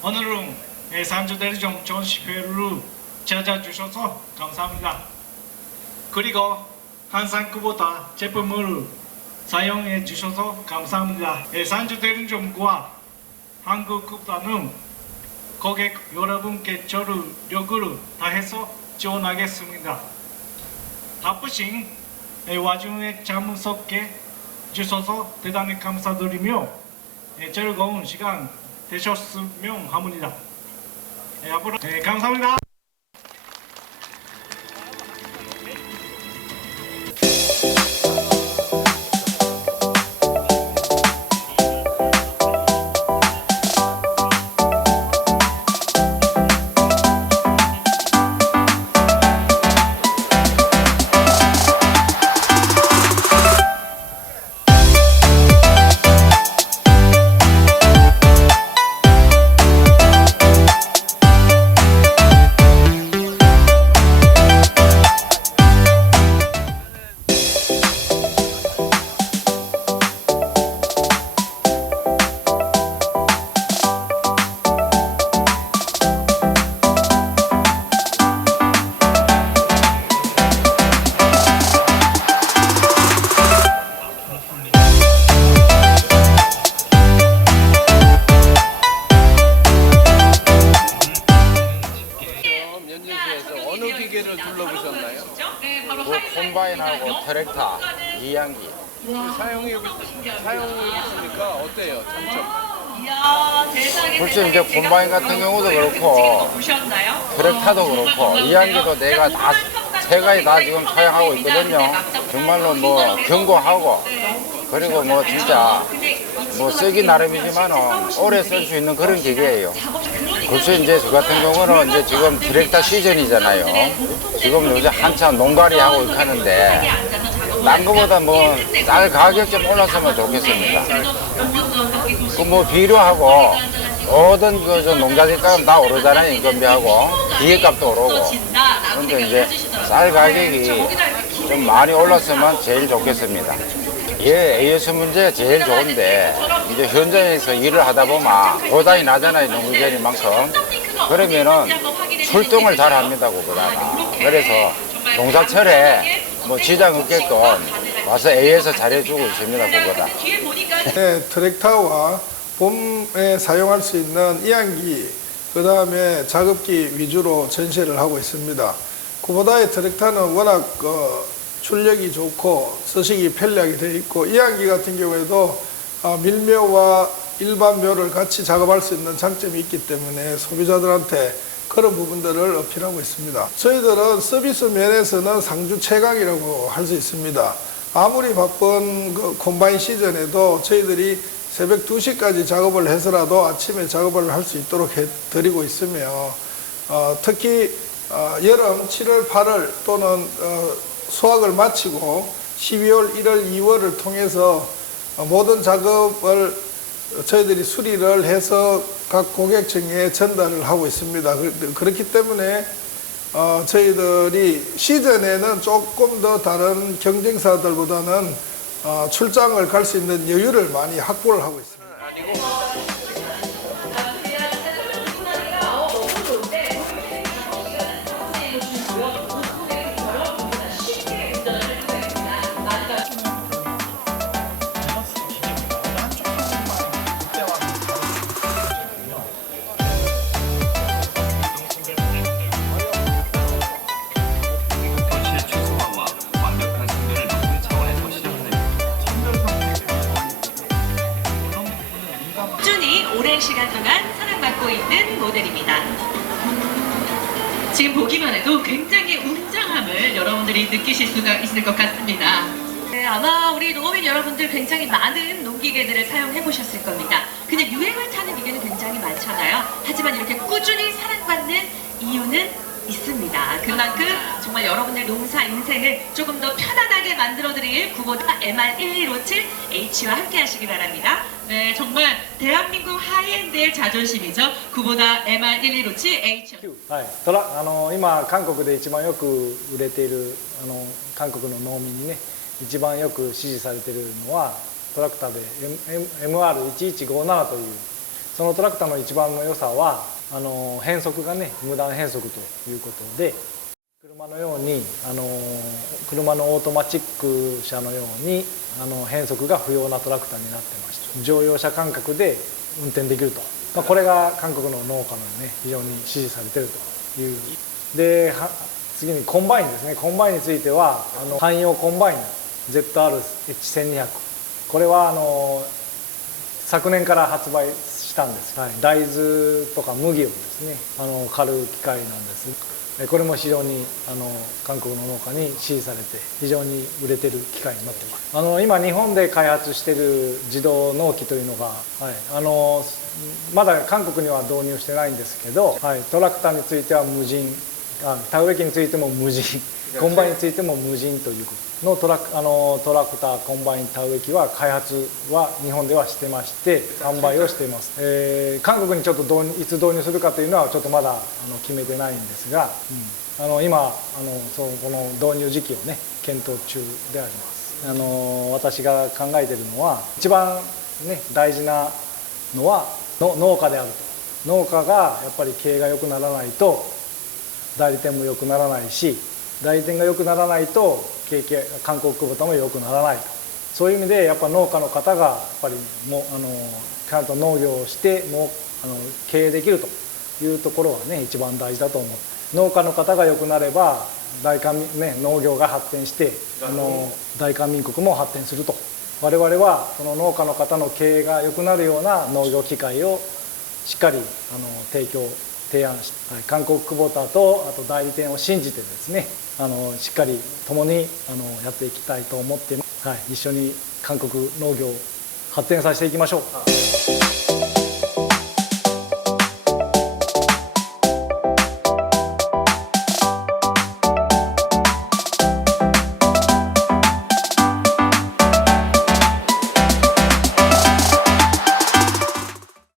오늘은 산주대리점 전시회를 찾아주셔서 감사합니다. 그리고 항상 그보다 제품을 사용해 주셔서 감사합니다. 산주대리점과 한국국가는 고객 여러분께 노력을 다해서 지원하겠습니다. 바쁘신 와중에 참석해 주셔서 대단히 감사드리며 즐거운 시간 되셨으면 합니다. 앞으로 감사합니다. 어느 기계를 둘러보셨나요? 콤바인하고 트랙터, 이양기. 사용해보시니까 어때요? 장점? 글쎄 이제 콤바인 같은 경우도 그렇고 트랙터도 그렇고 이양기도 내가 다 세 가지 다 지금 사용하고 있거든요. 정말로 뭐 견고하고 그리고 뭐 진짜 뭐 쓰기 나름이지만 오래 쓸 수 있는 그런 기계예요. 글쎄 이제 저 같은 경우는 이제 지금 트랙터 시즌이잖아요. 지금 요새 한참 농가리 하고 이렇게 하는데 딴 거보다 뭐 쌀 가격 좀 올랐으면 좋겠습니다. 그 뭐 비료하고 모든 그 농자재 값 다 오르잖아요. 인건비하고 기계값도 오르고. 근데 이제 쌀 가격이 좀 많이 올랐으면 제일 좋겠습니다. 예, AS 문제 제일 좋은데 이제 현장에서 일을 하다 보면 고단이 나잖아요. 농구제리만큼. 그러면은 출동을 잘 합니다. 그보다가. 그래서 농사철에 뭐 지장 없게끔 와서 AS 잘해주고 있습니다. 그보다. 네, 트랙터와 봄에 사용할 수 있는 이양기, 그 다음에 작업기 위주로 전시를 하고 있습니다. 쿠보다의 트랙터는 워낙 출력이 좋고 쓰시기 편리하게 되어 있고, 이양기 같은 경우에도 밀묘와 일반 묘를 같이 작업할 수 있는 장점이 있기 때문에 소비자들한테 그런 부분들을 어필하고 있습니다. 저희들은 서비스 면에서는 상주 최강이라고 할 수 있습니다. 아무리 바쁜 그 콤바인 시즌에도 저희들이 새벽 2시까지 작업을 해서라도 아침에 작업을 할 수 있도록 해드리고 있으며 특히 여름 7월, 8월 또는 수확을 마치고 12월, 1월, 2월을 통해서 모든 작업을 저희들이 수리를 해서 각 고객층에 전달을 하고 있습니다. 그렇기 때문에 저희들이 시즌에는 조금 더 다른 경쟁사들보다는 출장을 갈 수 있는 여유를 많이 확보를 하고 있습니다. 꾸준히 오랜 시간 동안 사랑받고 있는 모델입니다. 지금 보기만 해도 굉장히 웅장함을 여러분들이 느끼실 수가 있을 것 같습니다. 네, 아마 우리 농업인 여러분들 굉장히 많은 농기계들을 사용해 보셨을 겁니다. 그냥 유행을 타는 기계는 굉장히 많잖아요. 하지만 이렇게 꾸준히 사랑받는 이유는 있습니다. 그만큼 정말 여러분들 농사 인생을 조금 더 편안하게 만들어드릴 쿠보다 MR11570H와 함께 하시기 바랍니다. 네, 정말 대한민국 하이엔드의 자존심이죠. 쿠보다 MR11570H。はい、今韓国で一番よく売れている韓国の農民にね一番よく支持されているのはトラクターで MR1157 というそのトラクターの一番の良さは変速がね無断変速ということで車のように車のオートマチック車のように変速が不要なトラクターになってまして乗用車感覚で運転できると、これが韓国の農家のね非常に支持されているというで次にコンバインですね。コンバインについては汎用コンバイン ZR-H1200 これは昨年から発売したんです、はい、大豆とか麦をですね刈る機械なんです。これも非常に韓国の農家に支持されて非常に売れてる機械になってます。今日本で開発している自動農機というのが、はい、まだ韓国には導入してないんですけど、はい、トラクターについては無人田植え機についても無人コンバインについても無人というのトラクターコンバイン田植え機は開発は日本ではしてまして販売をしています、韓国にちょっといつ導入するかというのはちょっとまだ決めてないんですが、今この導入時期をね検討中であります。私が考えているのは一番ね大事なのは農家であると。農家がやっぱり経営が良くならないと代理店も良くならないし代理店が良くならないと韓国クボタも良くならないと。そういう意味でやっぱ農家の方がやっぱりちゃんと農業をして経営できるというところがね一番大事だと思う。農家の方が良くなれば農業が発展して大韓民国も発展すると。我々はその農家の方の経営が良くなるような農業機械をしっかり提案して、韓国クボタとあと代理店を信じてですねしっかり共にやっていきたいと思っています。はい、一緒に韓国農業を発展させていきましょう。